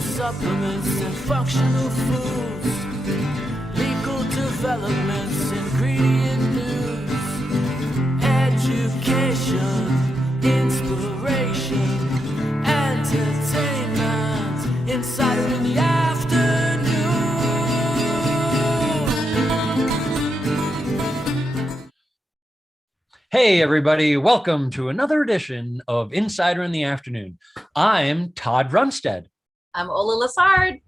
your supplements and functional foods, legal developments, ingredient news, education, inspiration, entertainment, insider in the afternoon. Hey everybody, welcome to another edition of Insider in the Afternoon. I'm Todd Runstead. I'm Ola Lassard.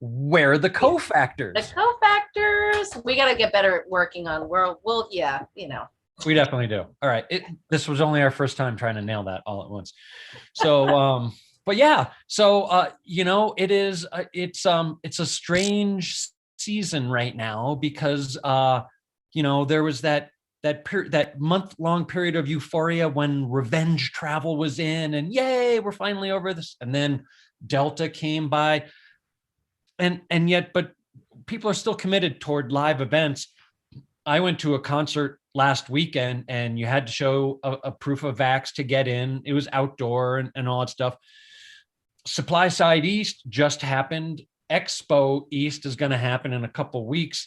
We're the cofactors. The cofactors. We got to get better at working on We definitely do. All right. This was only our first time trying to nail that all at once. So, but yeah, so, it's a strange season right now because, there was that month-long period of euphoria when revenge travel was in and yay, we're finally over this. And then Delta came by but people are still committed toward live events. I went to a concert last weekend and you had to show a proof of vax to get in. It was outdoor and all that stuff. SupplySide East just happened. Expo East is going to happen in a couple weeks.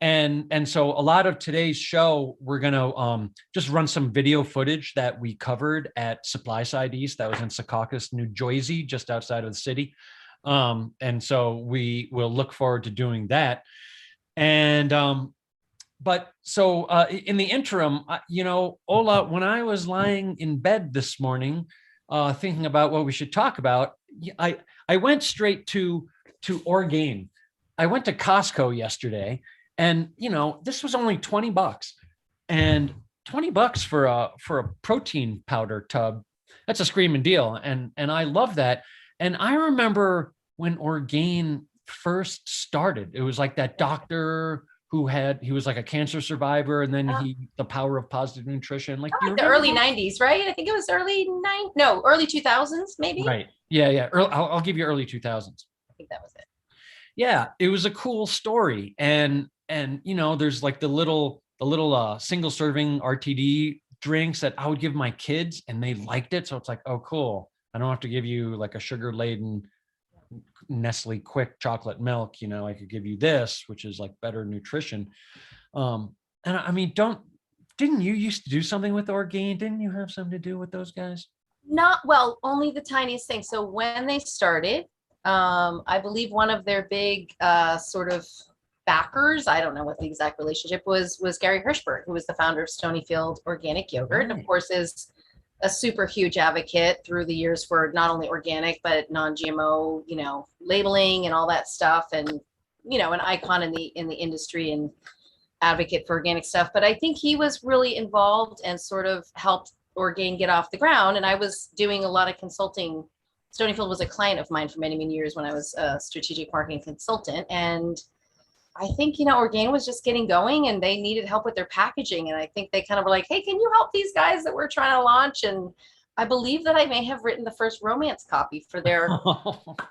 And so a lot of today's show, we're going to just run some video footage that we covered at SupplySide East. That was in Secaucus, New Jersey, just outside of the city. And so we will look forward to doing that. And in the interim, Ola, when I was lying in bed this morning, thinking about what we should talk about, I went straight to Orgain. I went to Costco yesterday. And, this was only $20 and $20 for a protein powder tub. That's a screaming deal. And I love that. And I remember when Orgain first started, it was like that doctor he was like a cancer survivor. And then the power of positive nutrition, like the early 90s, right? I think it was early 2000s, maybe. Right. Yeah. I'll give you early 2000s. I think that was it. Yeah. It was a cool story. And there's like the little single serving RTD drinks that I would give my kids and they liked it. So it's like, oh, cool. I don't have to give you like a sugar laden Nestle quick chocolate milk. I could give you this, which is like better nutrition. And I mean, didn't you used to do something with Orgain? Didn't you have something to do with those guys? Only the tiniest thing. So when they started, I believe one of their big sort of backers, I don't know what the exact relationship was Gary Hirschberg, who was the founder of Stonyfield Organic Yogurt, right. And of course is a super huge advocate through the years for not only organic but non-GMO, labeling and all that stuff, and an icon in the industry and advocate for organic stuff. But I think he was really involved and sort of helped Orgain get off the ground. And I was doing a lot of consulting. Stonyfield was a client of mine for many, many years when I was a strategic marketing consultant. And I think, Orgain was just getting going and they needed help with their packaging. And I think they kind of were like, hey, can you help these guys that we're trying to launch? And I believe that I may have written the first romance copy for their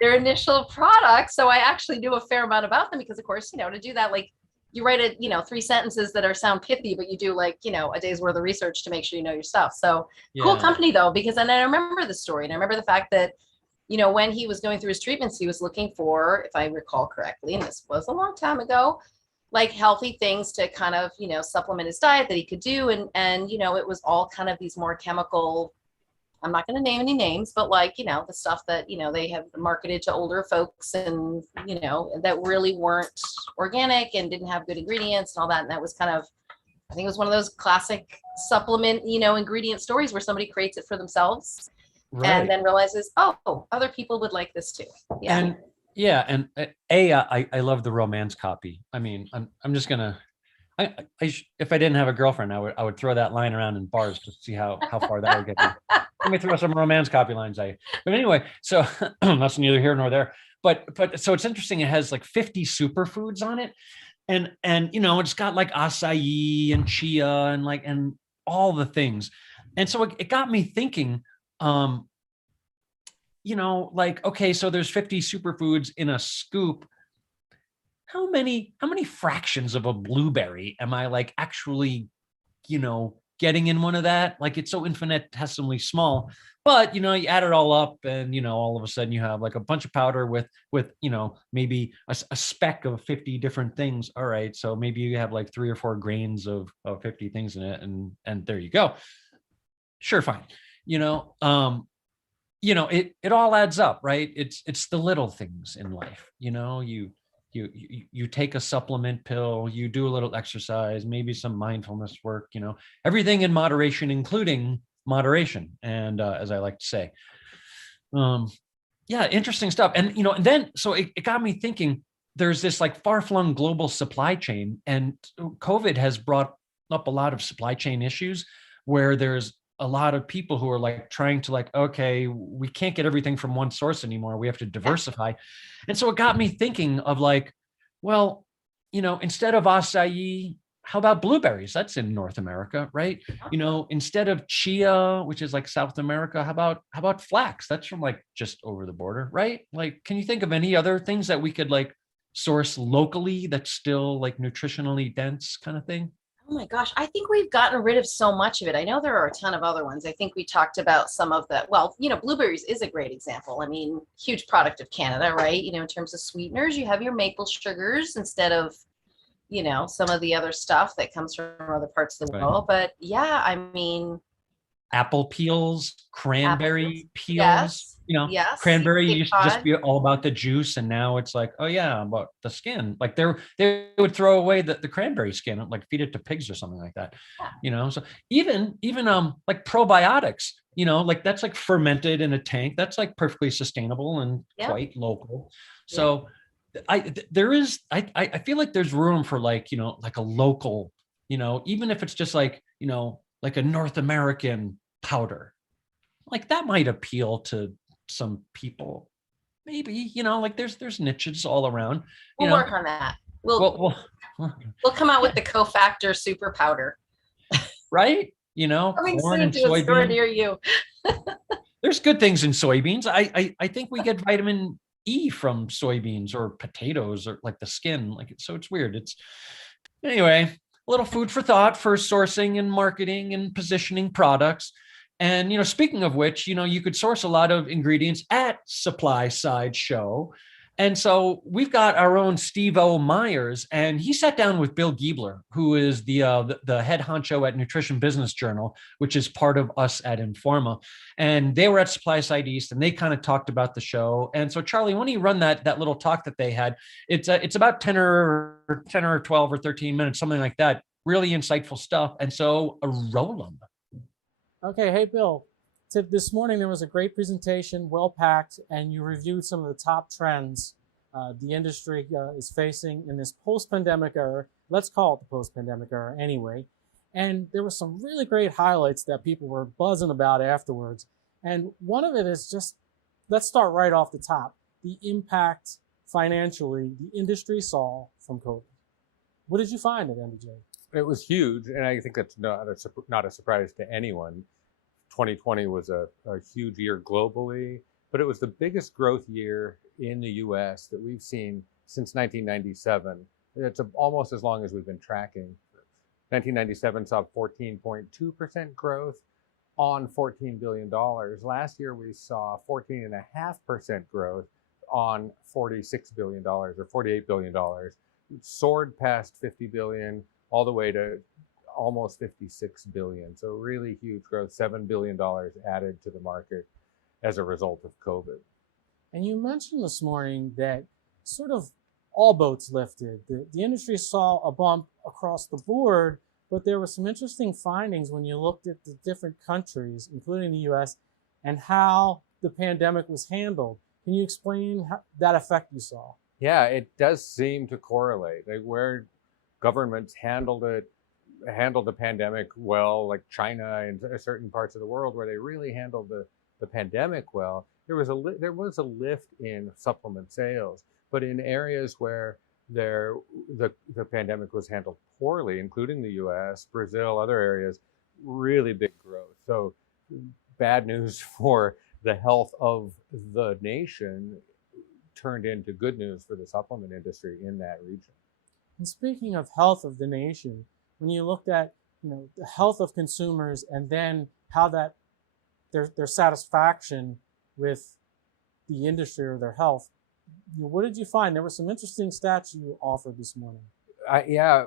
initial product. So I actually knew a fair amount about them because, of course, to do that, like you write 3 sentences that sound pithy, but you do like, a day's worth of research to make sure you know your stuff. So yeah. Cool company though, because and I remember the story and I remember the fact that when he was going through his treatments, he was looking for, if I recall correctly, and this was a long time ago, like healthy things to kind of, supplement his diet that he could do. And it was all kind of these more chemical, I'm not going to name any names, but like, the stuff that, they have marketed to older folks and, that really weren't organic and didn't have good ingredients and all that. And that was kind of, I think it was one of those classic supplement, ingredient stories where somebody creates it for themselves. Right. And then realizes, oh, other people would like this too. Yeah. And I love the romance copy. I mean, I'm just gonna, if I didn't have a girlfriend, I would throw that line around in bars to see how far that would get me. Let me throw some romance copy lines at you. But anyway, so that's neither here nor there. But so it's interesting. It has like 50 superfoods on it, and it's got like acai and chia and all the things, and so it got me thinking. Okay, so there's 50 superfoods in a scoop. How many fractions of a blueberry am I like actually, getting in one of that. Like it's so infinitesimally small, but you add it all up and all of a sudden you have like a bunch of powder with maybe a speck of 50 different things. All right, so maybe you have like 3 or 4 grains of 50 things in it, and there you go. Sure, fine. It all adds up, right? It's the little things in life. You take a supplement pill, you do a little exercise, maybe some mindfulness work, everything in moderation, including moderation. And as I like to say, yeah, interesting stuff. And then, so it got me thinking, there's this like far-flung global supply chain, and COVID has brought up a lot of supply chain issues where there's a lot of people who are like trying to like, okay, we can't get everything from one source anymore. We have to diversify. And so it got me thinking of like, well, instead of acai, how about blueberries? That's in North America, right? Instead of chia, which is like South America, how about flax? That's from like just over the border, right? Like, can you think of any other things that we could like source locally that's still like nutritionally dense kind of thing? Oh my gosh, I think we've gotten rid of so much of it. I know there are a ton of other ones. I think we talked about some of the, well, blueberries is a great example. I mean, huge product of Canada, right? In terms of sweeteners, you have your maple sugars instead of, some of the other stuff that comes from other parts of the Right. world. But yeah, I mean, Apple peels, cranberry peels. yes, Cranberry Cape used to just Cod. be all about the juice, and now it's like, oh yeah, about the skin. Like they would throw away the cranberry skin, like feed it to pigs or something like that. So even like probiotics, like that's like fermented in a tank. That's like perfectly sustainable and Yeah. quite local. So I feel like there's room for like, like a local, even if it's just like, like a North American powder, like that might appeal to some people. Maybe, like there's niches all around. We'll work on that. We'll come out with the cofactor super powder. Right? Coming Corn soon and to a store soybean. near you. There's good things in soybeans. I think we get vitamin E from soybeans or potatoes or like the skin. Like so it's weird. Anyway, a little food for thought for sourcing and marketing and positioning products. And speaking of which, you could source a lot of ingredients at SupplySide Show. And so we've got our own Steve O. Myers, and he sat down with Bill Giebler, who is the head honcho at Nutrition Business Journal, which is part of us at Informa. And they were at SupplySide East, and they kind of talked about the show. And so, Charlie, why don't you run that little talk that they had? It's about 10 or 12 or 13 minutes, something like that. Really insightful stuff. And so, roll them. Okay, hey Bill. This morning there was a great presentation, well packed, and you reviewed some of the top trends the industry is facing in this post-pandemic era. Let's call it the post-pandemic era anyway. And there were some really great highlights that people were buzzing about afterwards. And one of it is just, let's start right off the top, the impact financially the industry saw from COVID. What did you find at NBJ? It was huge, and I think that's not a surprise to anyone. 2020 was a huge year globally, but it was the biggest growth year in the US that we've seen since 1997. It's almost as long as we've been tracking. 1997 saw 14.2% growth on $14 billion. Last year we saw 14.5% growth on $46 billion or $48 billion. It soared past 50 billion all the way to almost 56 billion. So really huge growth, $7 billion added to the market as a result of COVID. And you mentioned this morning that sort of all boats lifted. The industry saw a bump across the board, but there were some interesting findings when you looked at the different countries, including the US, and how the pandemic was handled. Can you explain that effect you saw? Yeah, it does seem to correlate. Like where governments handled the pandemic well, like China and certain parts of the world where they really handled the pandemic well, there was a lift in supplement sales. But in areas where the pandemic was handled poorly, including the US, Brazil, other areas, really big growth. So bad news for the health of the nation turned into good news for the supplement industry in that region. And speaking of health of the nation, when you looked at the health of consumers, and then how that their satisfaction with the industry or their health. What did you find? There were some interesting stats you offered this morning. Yeah,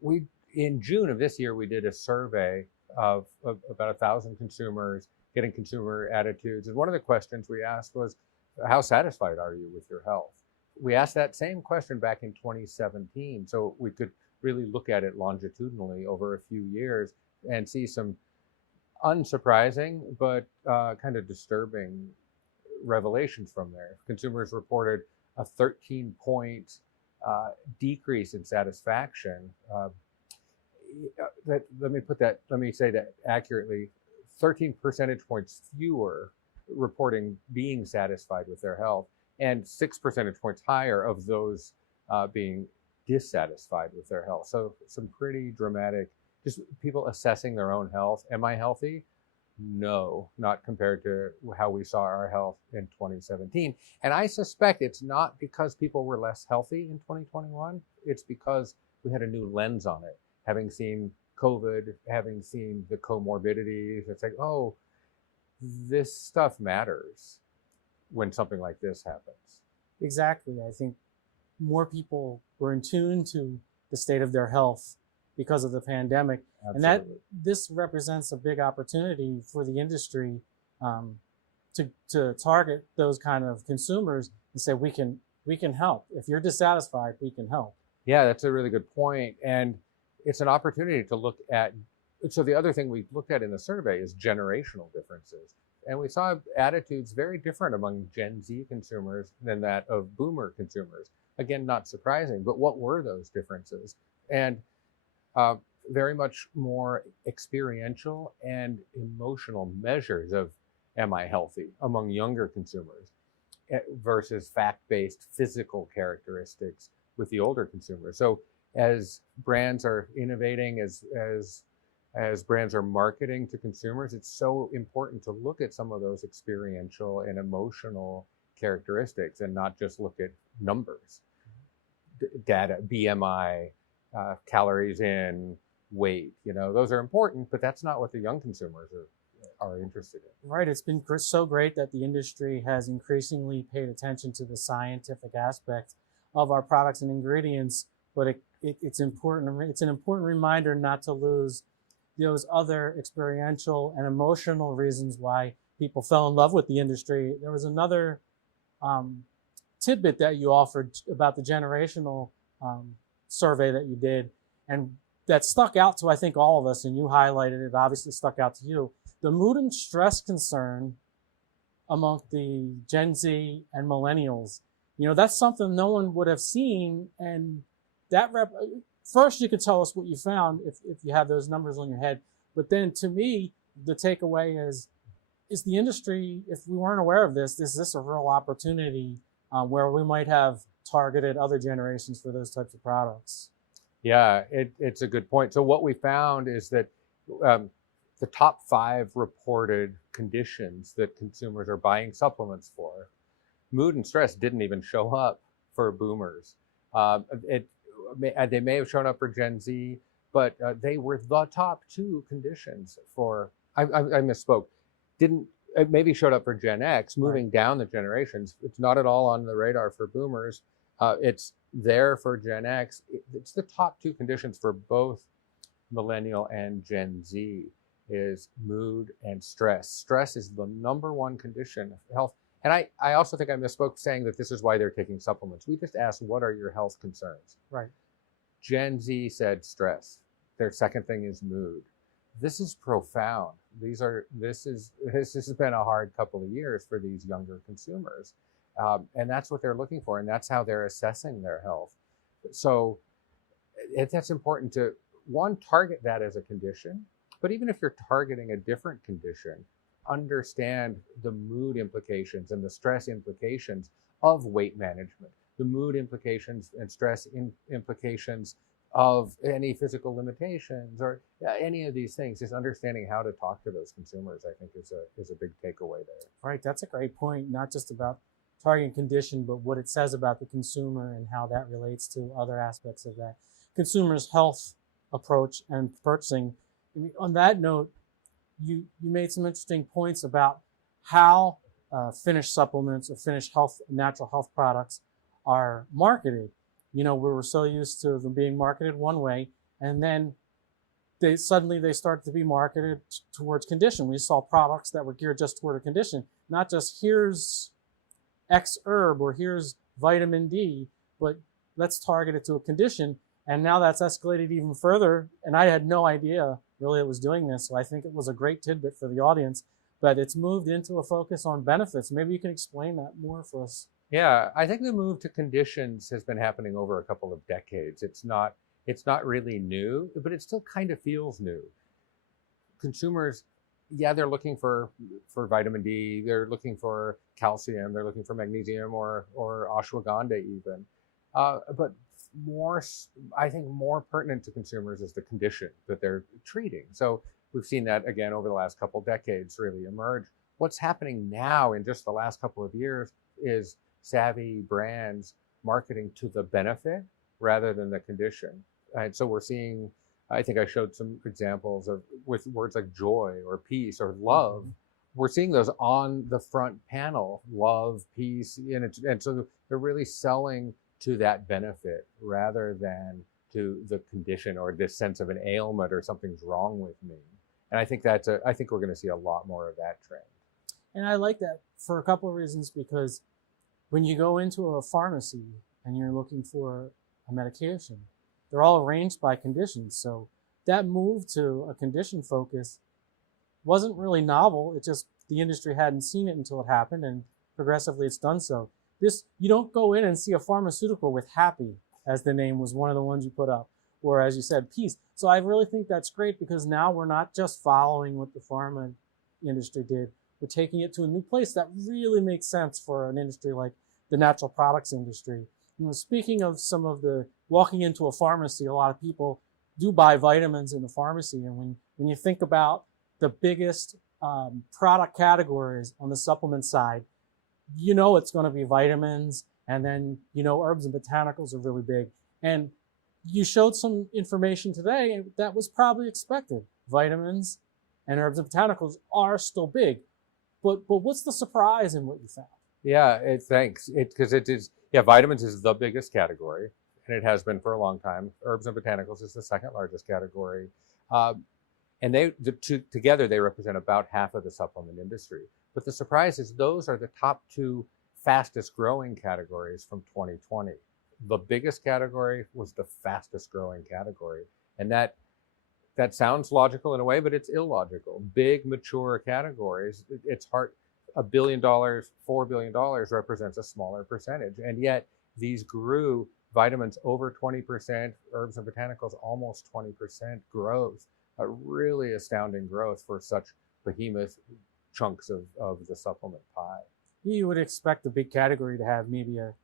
we in June of this year we did a survey of about 1,000 consumers, getting consumer attitudes, and one of the questions we asked was, "How satisfied are you with your health?" We asked that same question back in 2017, so we could really look at it longitudinally over a few years and see some unsurprising but kind of disturbing revelations from there. Consumers reported a 13-point decrease in satisfaction. Let me say that accurately. 13 percentage points fewer reporting being satisfied with their health, and 6 percentage points higher of those being dissatisfied with their health. So some pretty dramatic, just people assessing their own health. Am I healthy? No, not compared to how we saw our health in 2017. And I suspect it's not because people were less healthy in 2021. It's because we had a new lens on it. Having seen COVID, having seen the comorbidities, it's like, oh, this stuff matters when something like this happens. Exactly. I think more people were in tune to the state of their health because of the pandemic. Absolutely. And that this represents a big opportunity for the industry to target those kind of consumers and say, we can help. If you're dissatisfied, we can help. Yeah, that's a really good point. And it's an opportunity to look at, so the other thing we looked at in the survey is generational differences. And we saw attitudes very different among Gen Z consumers than that of boomer consumers. Again, not surprising, but what were those differences? And very much more experiential and emotional measures of, am I healthy, among younger consumers versus fact-based physical characteristics with the older consumers. So as brands are innovating, as brands are marketing to consumers, it's so important to look at some of those experiential and emotional characteristics and not just look at numbers, data, BMI, calories in, weight. Those are important, but that's not what the young consumers are interested in. Right. It's been so great that the industry has increasingly paid attention to the scientific aspect of our products and ingredients, but it's important. It's an important reminder not to lose those other experiential and emotional reasons why people fell in love with the industry. There was another tidbit that you offered about the generational survey that you did, and that stuck out to, I think, all of us, and you highlighted it, obviously stuck out to you. The mood and stress concern among the Gen Z and millennials, that's something no one would have seen. And that first, you could tell us what you found if you have those numbers on your head. But then to me, the takeaway is the industry, if we weren't aware of this, is this a real opportunity where we might have targeted other generations for those types of products? Yeah, it's a good point. So what we found is that the top 5 reported conditions that consumers are buying supplements for, mood and stress didn't even show up for boomers. They may have shown up for Gen Z, but they were the top 2 conditions for, I misspoke, it maybe showed up for Gen X, moving down the generations. It's not at all on the radar for boomers. It's there for Gen X. It's the top 2 conditions for both millennial and Gen Z is mood and stress. Stress is the #1 condition of health. And I also think I misspoke saying that this is why they're taking supplements. We just asked, what are your health concerns? Right. Gen Z said stress. Their second thing is mood. This is profound. This has been a hard couple of years for these younger consumers. And that's what they're looking for. And that's how they're assessing their health. So that's important to, one, target that as a condition. But even if you're targeting a different condition, understand the mood implications and the stress implications of weight management, the mood implications and stress implications of any physical limitations or any of these things. Just understanding how to talk to those consumers, I think, is a big takeaway there. Right. That's a great point. Not just about targeting condition, but what it says about the consumer and how that relates to other aspects of that consumer's health approach and purchasing. I mean, on that note, you made some interesting points about how finished supplements or finished natural health products are marketed. We were so used to them being marketed one way, and then they started to be marketed towards condition. We saw products that were geared just toward a condition, not just here's X herb or here's vitamin D, but let's target it to a condition. And now that's escalated even further. And I had no idea really it was doing this. So I think it was a great tidbit for the audience, but it's moved into a focus on benefits. Maybe you can explain that more for us. Yeah, I think the move to conditions has been happening over a couple of decades. It's not really new, but it still kind of feels new. Consumers, yeah, they're looking for vitamin D, they're looking for calcium, they're looking for magnesium or ashwagandha even. But I think more pertinent to consumers is the condition that they're treating. So we've seen that again over the last couple decades really emerge. What's happening now in just the last couple of years is savvy brands marketing to the benefit rather than the condition. And so we're seeing, I think I showed some examples of with words like joy or peace or love. Mm-hmm. We're seeing those on the front panel, love, peace, and so they're really selling to that benefit rather than to the condition or this sense of an ailment or something's wrong with me. And I think I think we're going to see a lot more of that trend. And I like that for a couple of reasons, because when you go into a pharmacy and you're looking for a medication, they're all arranged by conditions. So that move to a condition focus wasn't really novel. It just, the industry hadn't seen it until it happened, and progressively it's done so. You don't go in and see a pharmaceutical with happy as the name was one of the ones you put up, or as you said, peace. So I really think that's great, because now we're not just following what the pharma industry did. We're taking it to a new place that really makes sense for an industry like the natural products industry. Speaking of some of the walking into a pharmacy, a lot of people do buy vitamins in the pharmacy. And when you think about the biggest product categories on the supplement side, it's going to be vitamins, and then, herbs and botanicals are really big. And you showed some information today that was probably expected. Vitamins and herbs and botanicals are still big. But what's the surprise in what you found? Yeah, thanks. Because it is, vitamins is the biggest category, and it has been for a long time. Herbs and botanicals is the second largest category. And together they represent about half of the supplement industry. But the surprise is those are the top two fastest growing categories from 2020. The biggest category was the fastest growing category. And that sounds logical in a way, but it's illogical. Big, mature categories, it's hard. $1 billion, $4 billion represents a smaller percentage. And yet these grew, vitamins over 20%, herbs and botanicals almost 20% growth. A really astounding growth for such behemoth chunks of the supplement pie. You would expect the big category to have maybe a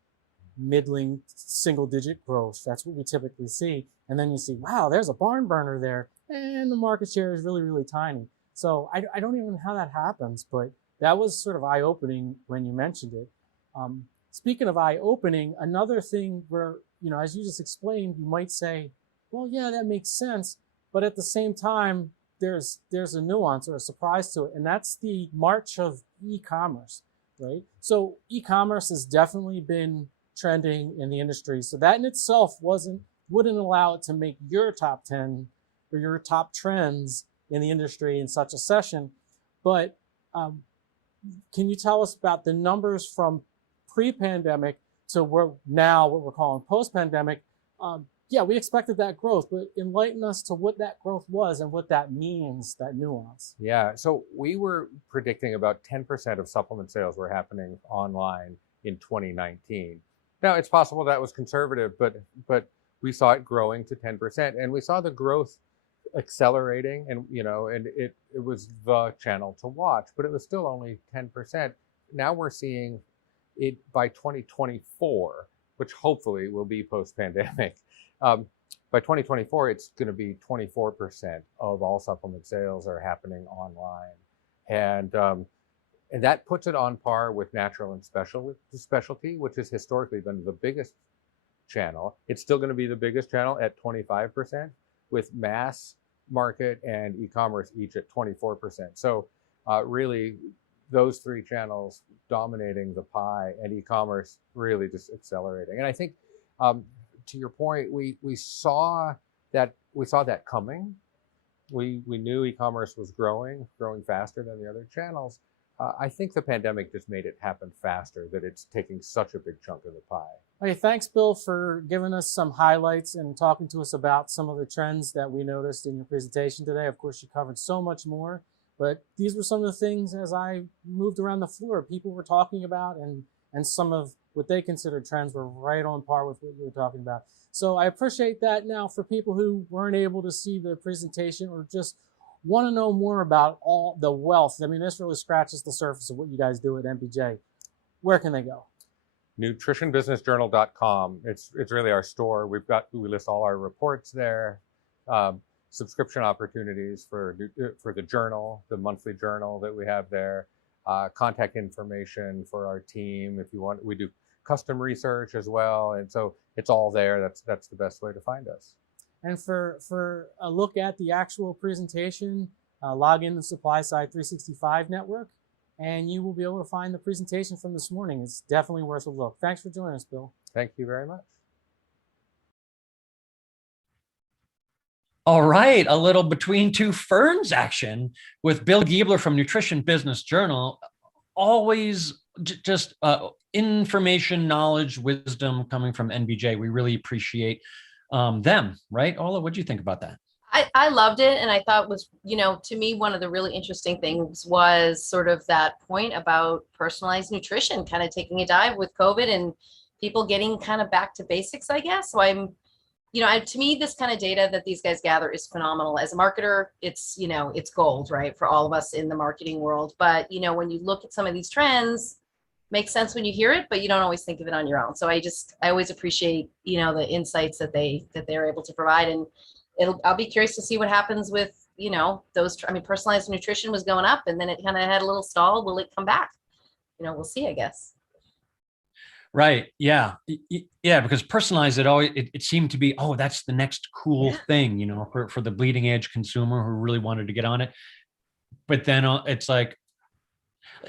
middling single-digit growth. That's what we typically see. And then you see, wow, there's a barn burner there, and the market share is really, really tiny. So I don't even know how that happens, but that was sort of eye-opening when you mentioned it. Speaking of eye-opening, another thing where, as you just explained, you might say, well, yeah, that makes sense. But at the same time, there's a nuance or a surprise to it, and that's the march of e-commerce, right? So e-commerce has definitely been trending in the industry. So that in itself wouldn't allow it to make your top 10 or your top trends in the industry in such a session. But can you tell us about the numbers from pre-pandemic to what we're calling post-pandemic? Yeah, we expected that growth, but enlighten us to what that growth was and what that means, that nuance. Yeah, so we were predicting about 10% of supplement sales were happening online in 2019. Now, it's possible that was conservative, but we saw it growing to 10%, and we saw the growth accelerating, and it was the channel to watch, but it was still only 10%. Now we're seeing it by 2024, which hopefully will be post-pandemic. By 2024, it's going to be 24% of all supplement sales are happening online, and that puts it on par with natural and specialty, which has historically been the biggest channel. It's still going to be the biggest channel at 25%, with mass market and e-commerce each at 24%. So really, those three channels dominating the pie, and e-commerce really just accelerating. And I think, to your point, we saw that coming. We knew e-commerce was growing faster than the other channels. I think the pandemic just made it happen faster, that it's taking such a big chunk of the pie. Hey, thanks, Bill, for giving us some highlights and talking to us about some of the trends that we noticed in your presentation today. Of course, you covered so much more, but these were some of the things as I moved around the floor, people were talking about, and some of what they consider trends were right on par with what you were talking about. So I appreciate that. Now, for people who weren't able to see the presentation or just want to know more about all the wealth, I mean, this really scratches the surface of what you guys do at MPJ. Where can they go? nutritionbusinessjournal.com. It's really our store. We list all our reports there, subscription opportunities for the journal, the monthly journal that we have there, contact information for our team. If you want, we do custom research as well, and so it's all there. That's the best way to find us. And for a look at the actual presentation, log in the SupplySide 365 network, and you will be able to find the presentation from this morning. It's definitely worth a look. Thanks for joining us, Bill. Thank you very much. All right, a little between two ferns action with Bill Giebler from Nutrition Business Journal. Always just information, knowledge, wisdom coming from NBJ. We really appreciate them, right? Ola, what do you think about that? I loved it, and I thought was, to me, one of the really interesting things was sort of that point about personalized nutrition, kind of taking a dive with COVID and people getting kind of back to basics, I guess. So I'm, to me, this kind of data that these guys gather is phenomenal. As a marketer, it's, it's gold, right, for all of us in the marketing world. But, when you look at some of these trends, makes sense when you hear it, but you don't always think of it on your own. So I always appreciate, the insights that they're able to provide. And I'll be curious to see what happens with, those, personalized nutrition was going up and then it kind of had a little stall. Will it come back? We'll see, I guess. Right. Yeah. Yeah. Because personalized, it seemed to be, oh, that's the next cool thing, for the bleeding edge consumer who really wanted to get on it. But then it's like,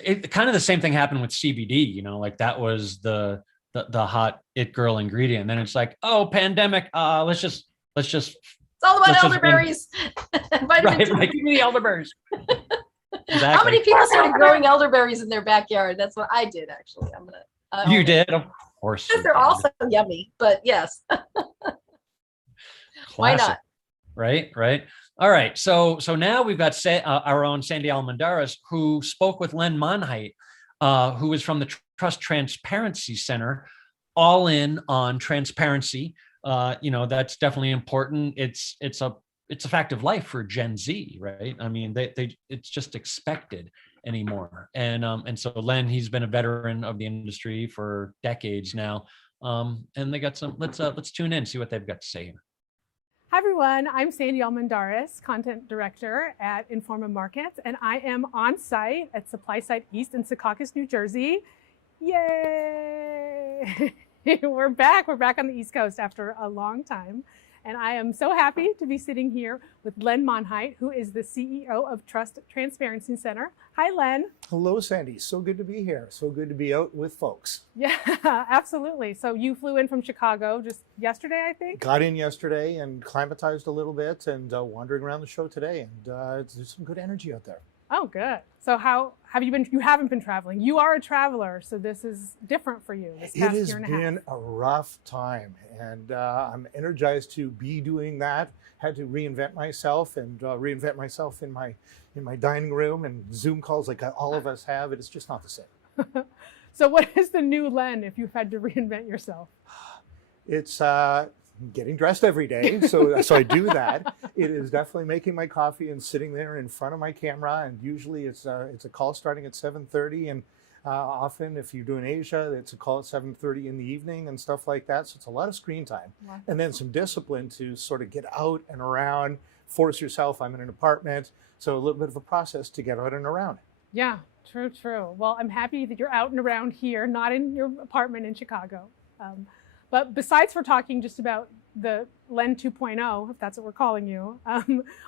kind of the same thing happened with CBD, like that was the hot it girl ingredient. And then it's like, oh, pandemic. Let's just. It's all about elderberries. Right, give me the elderberries. Exactly. How many people started growing elderberries in their backyard? That's what I did, actually. You did, of course. Because they're also yummy, but yes. Why not? Right. All right. So now we've got our own Sandy Almendarez, who spoke with Len Monheit, who is from the Trust Transparency Center, all in on transparency. That's definitely important. It's a fact of life for Gen Z, right? I mean, it's just expected anymore. And so Len, he's been a veteran of the industry for decades now. And they got some. Let's tune in, see what they've got to say here. Hi everyone, I'm Sandy Almendarez, Content Director at Informa Markets, and I am on site at SupplySide East in Secaucus, New Jersey. Yay! We're back on the East Coast after a long time. And I am so happy to be sitting here with Len Monheit, who is the CEO of Trust Transparency Center. Hi, Len. Hello, Sandy. So good to be here. So good to be out with folks. Yeah, absolutely. So you flew in from Chicago just yesterday, I think? Got in yesterday and climatized a little bit and wandering around the show today. And there's some good energy out there. Oh, good. So how have you been? You haven't been traveling. You are a traveler, so this is different for you this past year and a half. It has been a rough time, and I'm energized to be doing that. Had to reinvent myself and reinvent myself in my dining room and Zoom calls like all of us have. It's just not the same. So what is the new Len if you've had to reinvent yourself? It's getting dressed every day, so I do that. It is definitely making my coffee and sitting there in front of my camera, and usually it's a call starting at 7:30, and often if you're doing Asia, it's a call at 7:30 in the evening and stuff like that. So it's a lot of screen time, and then some discipline to sort of get out and around, force yourself. I'm in an apartment, so a little bit of a process to get out and around. Yeah, true. Well, I'm happy that you're out and around here, not in your apartment in Chicago. But besides for talking just about the Len 2.0, if that's what we're calling you.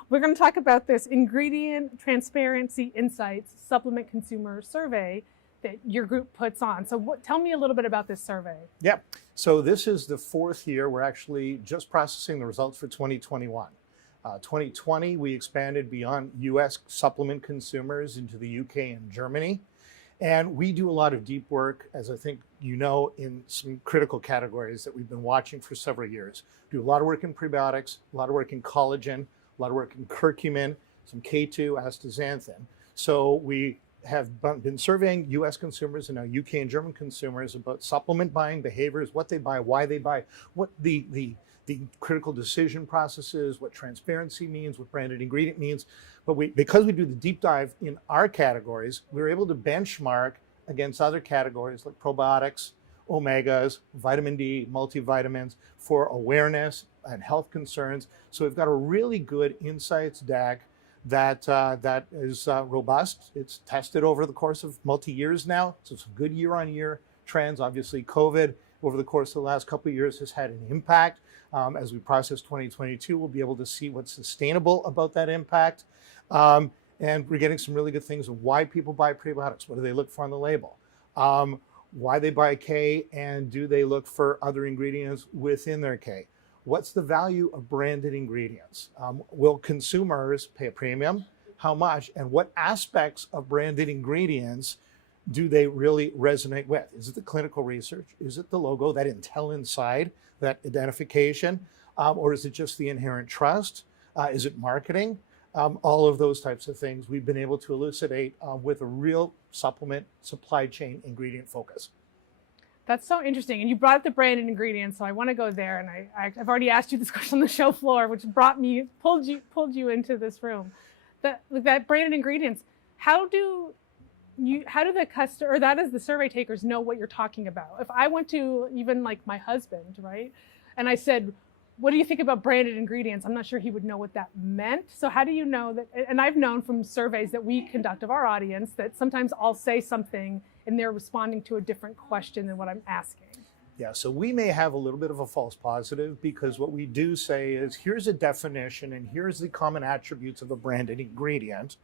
We're going to talk about this Ingredient Transparency Insights Supplement Consumer Survey that your group puts on. So tell me a little bit about this survey. Yeah. So this is the 4th year. We're actually just processing the results for 2021. 2020, we expanded beyond US supplement consumers into the UK and Germany. And we do a lot of deep work, as I think you know, in some critical categories that we've been watching for several years. Do a lot of work in prebiotics, a lot of work in collagen, a lot of work in curcumin, some K2, astaxanthin. So we have been surveying US consumers and now UK and German consumers about supplement buying behaviors, what they buy, why they buy, what the critical decision processes, what transparency means, what branded ingredient means. But because we do the deep dive in our categories, we're able to benchmark against other categories like probiotics, omegas, vitamin D, multivitamins for awareness and health concerns. So we've got a really good insights deck that is robust. It's tested over the course of multi-years now. So it's a good year-on-year trends. Obviously, COVID over the course of the last couple of years has had an impact. As we process 2022, we'll be able to see what's sustainable about that impact. And we're getting some really good things of why people buy prebiotics. What do they look for on the label? Why they buy K, and do they look for other ingredients within their K? What's the value of branded ingredients? Will consumers pay a premium? How much? And what aspects of branded ingredients do they really resonate with? Is it the clinical research? Is it the logo, that intel inside, that identification? Or is it just the inherent trust? Is it marketing? All of those types of things we've been able to elucidate with a real supplement supply chain ingredient focus. That's so interesting. And you brought up the branded ingredients, so I want to go there. And I've already asked you this question on the show floor, which pulled you into this room. That branded ingredients, how do the customer, or that is the survey takers, know what you're talking about? If I went to even like my husband, right, and I said, what do you think about branded ingredients? I'm not sure he would know what that meant. So how do you know that? And I've known from surveys that we conduct of our audience that sometimes I'll say something and they're responding to a different question than what I'm asking. Yeah, so we may have a little bit of a false positive, because what we do say is, here's a definition and here's the common attributes of a branded ingredient.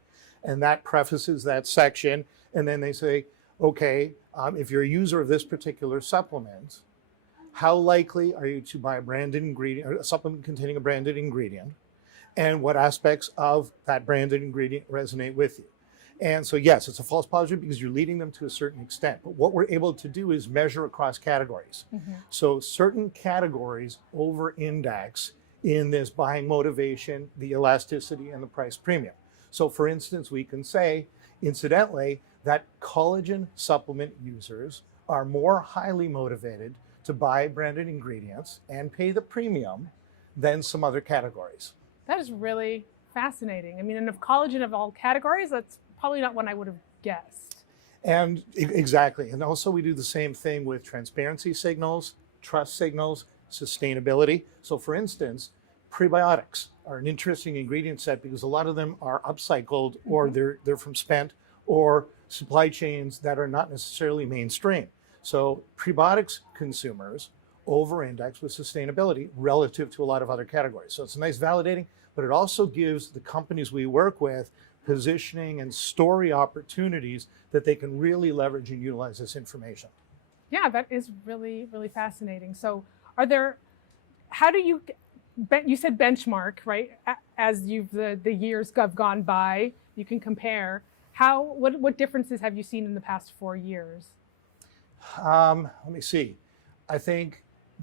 And that prefaces that section. And then they say, okay, if you're a user of this particular supplement, how likely are you to buy a branded ingredient, or a supplement containing a branded ingredient? And what aspects of that branded ingredient resonate with you? And so, yes, it's a false positive because you're leading them to a certain extent. But what we're able to do is measure across categories. Mm-hmm. So certain categories over-index in this buying motivation, the elasticity, and the price premium. So for instance, we can say, incidentally, that collagen supplement users are more highly motivated to buy branded ingredients and pay the premium than some other categories. That is really fascinating. I mean, and of collagen of all categories, that's probably not one I would have guessed. And exactly. And also we do the same thing with transparency signals, trust signals, sustainability. So for instance, prebiotics are an interesting ingredient set because a lot of them are upcycled, or they're from spent, or supply chains that are not necessarily mainstream. So prebiotics consumers over-index with sustainability relative to a lot of other categories. So it's nice validating, but it also gives the companies we work with positioning and story opportunities that they can really leverage and utilize this information. Yeah, that is really, really fascinating. So how do you said benchmark, right? As the years have gone by, you can compare. What differences have you seen in the past 4 years? Let me see. I think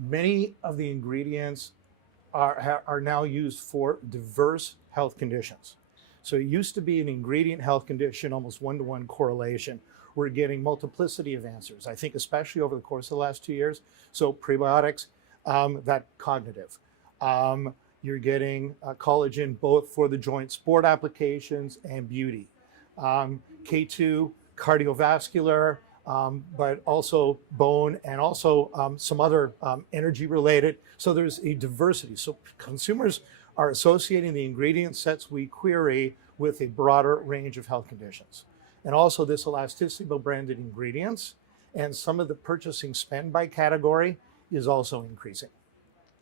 many of the ingredients are now used for diverse health conditions. So it used to be an ingredient health condition, almost one-to-one correlation. We're getting multiplicity of answers, I think, especially over the course of the last 2 years. So prebiotics, that cognitive. You're getting collagen both for the joint sport applications and beauty. K2, cardiovascular, but also bone, and also some other energy related. So there's a diversity. So consumers are associating the ingredient sets we query with a broader range of health conditions. And also this elasticity of branded ingredients and some of the purchasing spend by category is also increasing.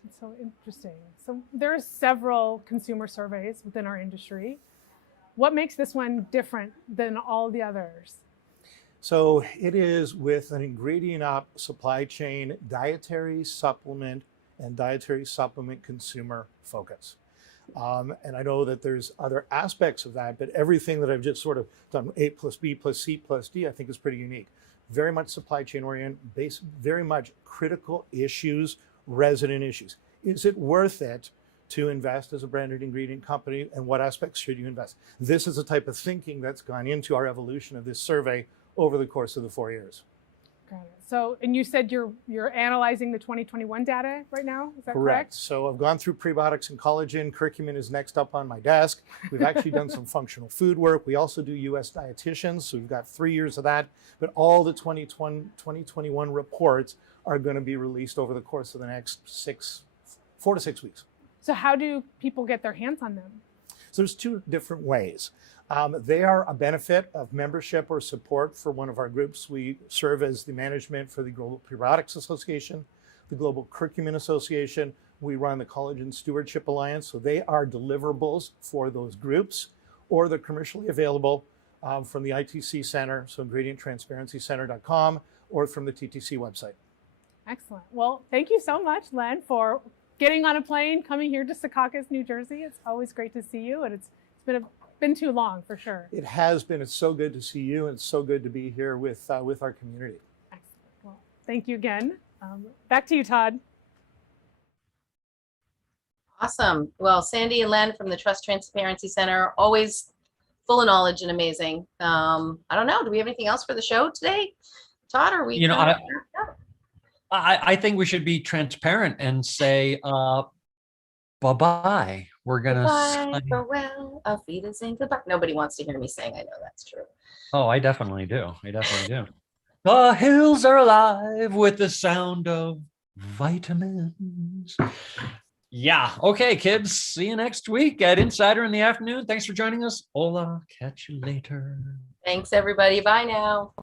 It's so interesting. So there are several consumer surveys within our industry. What makes this one different than all the others? So it is with an ingredient up supply chain, dietary supplement and dietary supplement consumer focus. And I know that there's other aspects of that, but everything that I've just sort of done, A plus B plus C plus D, I think is pretty unique. Very much supply chain oriented, very much critical issues, resident issues. Is it worth it to invest as a branded ingredient company, and what aspects should you invest? This is the type of thinking that's gone into our evolution of this survey over the course of the 4 years. Got it. So, and you said you're analyzing the 2021 data right now, is that correct? So I've gone through prebiotics and collagen. Curcumin is next up on my desk. We've actually done some functional food work. We also do US dietitians, so we've got 3 years of that. But all the 2021 reports are going to be released over the course of the next 4 to 6 weeks. So how do people get their hands on them? So there's two different ways. They are a benefit of membership or support for one of our groups. We serve as the management for the Global Prebiotics Association, the Global Curcumin Association. We run the Collagen Stewardship Alliance. So they are deliverables for those groups, or they're commercially available from the ITC Center, so ingredienttransparencycenter.com, or from the TTC website. Excellent. Well, thank you so much, Len, for getting on a plane, coming here to Secaucus, New Jersey. It's always great to see you, and it's been too long for sure. It has been. It's so good to see you, and it's so good to be here with our community. Excellent. Well, thank you again. Back to you, Todd. Awesome. Well, Sandy and Len from the Trust Transparency Center, always full of knowledge and amazing. I don't know. Do we have anything else for the show today, Todd? Or we? I think we should be transparent and say bye-bye. We're gonna Bye, farewell, auf Wiedersehen, goodbye. Nobody wants to hear me sing. I know that's true. Oh, I definitely do. The hills are alive with the sound of vitamins. Yeah. Okay, kids. See you next week at Insider in the Afternoon. Thanks for joining us. Hola. Catch you later. Thanks, everybody. Bye now.